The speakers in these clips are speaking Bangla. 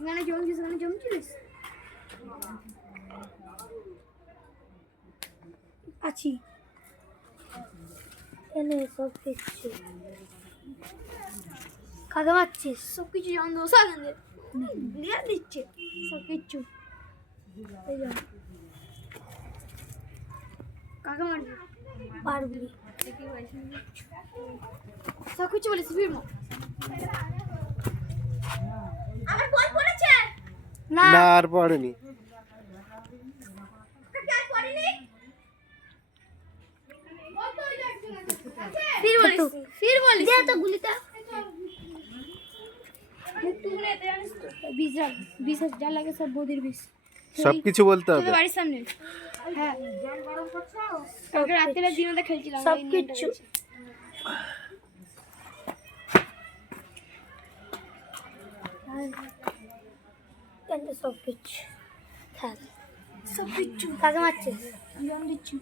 সেখানে জমছিলিস আছি এনে সব কিছু কাকে মারছিস সব কিছু যেমন দোষা দিয়ে দিচ্ছে সব কিছু কাকে মারবি পারবি সব কিছু বলিস ফিরম আমার বল পড়েছে না আর পড়েনি फिर बोलिस दे तो गुलिता तुमने तो জানিস তো 20,000 লাগে সব বদির 20 সবকিছু বলতে হবে তোর বাড়ির সামনে হ্যাঁ জল গরম করছো কালকে রাতে দিনতে খেলছিলাম সবকিছু কেন সবকিছু হ্যাঁ সবকিছু কাকে মারছিস জল দিচ্ছি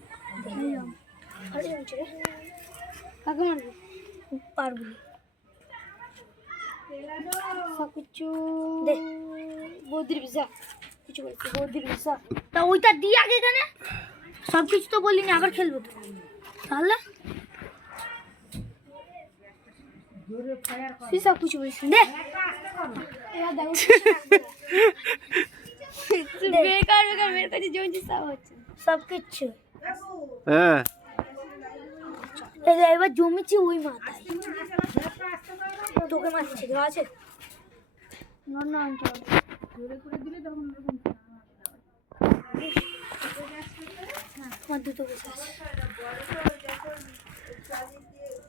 জল আরে হচ্ছে কাকে মারবি পারবি সবকিছু দে বদির ভিসা কিছু বলছি বদির ভিসা তা ওইটা দি আগে কেন সবকিছু তো বলিনি আবার খেলবো তো তাহলে তুই সব কিছু বলিস দে বেকার বেকার মেরে কাছে জমছি সব হচ্ছে সব কিছু হ্যাঁ এবার জমেছি ওই মাথায় তোকে মারছে দেওয়া আছে না ধরে করে দিলে তখন আমার দুটো বসে আছে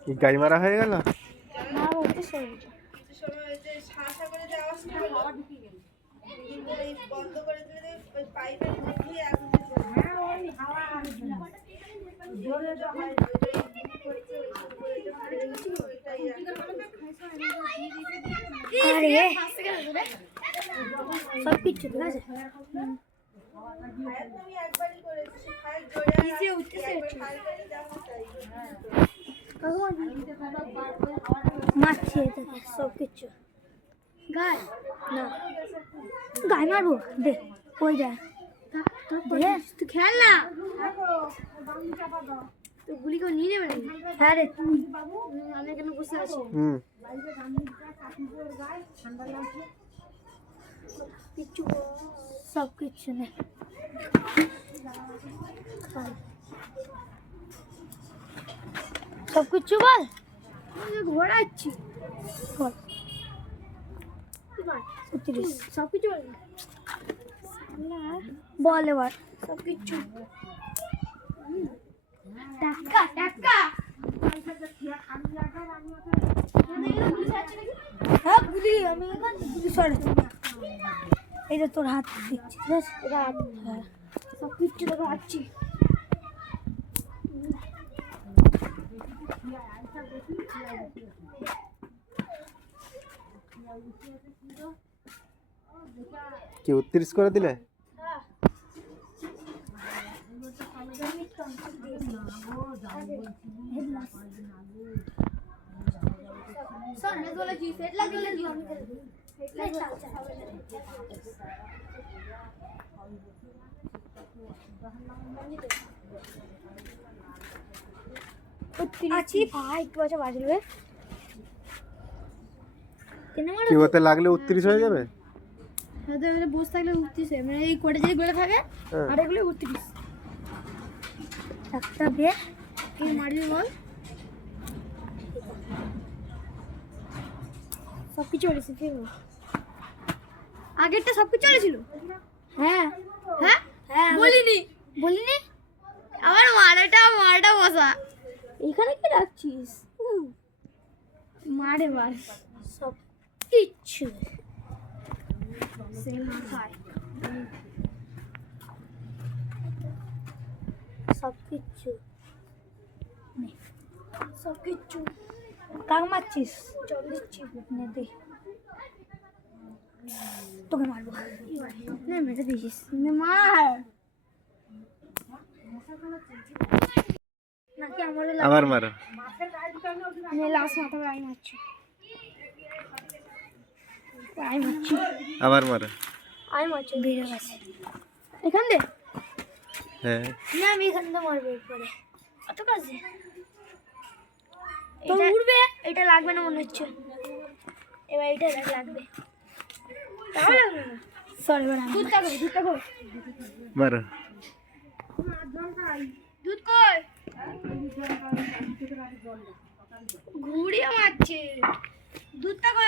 কি গাড়ি মারা হয়ে গেল না বলতে সময় যে শাসা করে যে আওয়াজটা হলো বন্ধ করে দিলে ওই পাইপের ঢুকিয়ে এখন হ্যাঁ ওই হাওয়া জোরে হয় আরে সব কিছু ঠিক আছে আমি একবারই করেছি খাই জোরে নিচে উঠতেছে মারছে সব কিছু গায় না গায়ে মারবো দে ওই যা তুই খেল না তো গুলি করে নিয়ে নেবে হ্যাঁ রে তুই আমি এখানে বসে আছি কিছু সব কিছু নেই সব কিছু বল ঘোরাচ্ছি সব কিছু বল এবার সব কিছু টাকা টাকা হ্যাঁ গুলি আমি গুলি সরে এটা তোর হাত দিচ্ছি ঠিক আছে হ্যাঁ সব কিছু তোকে আছি কি 39 করে দিলে সামনে চলে জি সেট লাগিয়ে জি আমি আছি ভাই একটু আছে বাজবে কি হতে লাগলে 39 হয়ে যাবে হয়তো মানে বসে থাকলে 39 মানে এই কোটে যে গুলো থাকে আর এগুলো 39 একটা বে কি মারবি বল সব কিছু চলেছে কি আগেরটা সব কিছু চলেছিল হ্যাঁ হ্যাঁ হ্যাঁ বলিনি আমার মারটা বসা এখানে কি রাখছিস মারে বার সব কিছু সে মাথায় সব কিছু সব কিছু কাক মারছিস চল দিচ্ছি নে দে তোকে মারবো না মেরে দিছিস মার নাকি আবার মারো লাস্ট মাথা গায়ে মারছি আমি মারছি, আবার মারো। আমি মারছি বেড়ে গেছে এখান দিয়ে। হ্যাঁ না আমি এখান থেকে মারবো উপরে অত কাছে এটা উড়বে, এটা লাগবে না মনে হচ্ছে। এবার এটা লাগবে, তাও লাগবে না। সরি এবার দুধটা কই মারো। দুধ কই ঘুরিয়ে মারছে দুধটা কই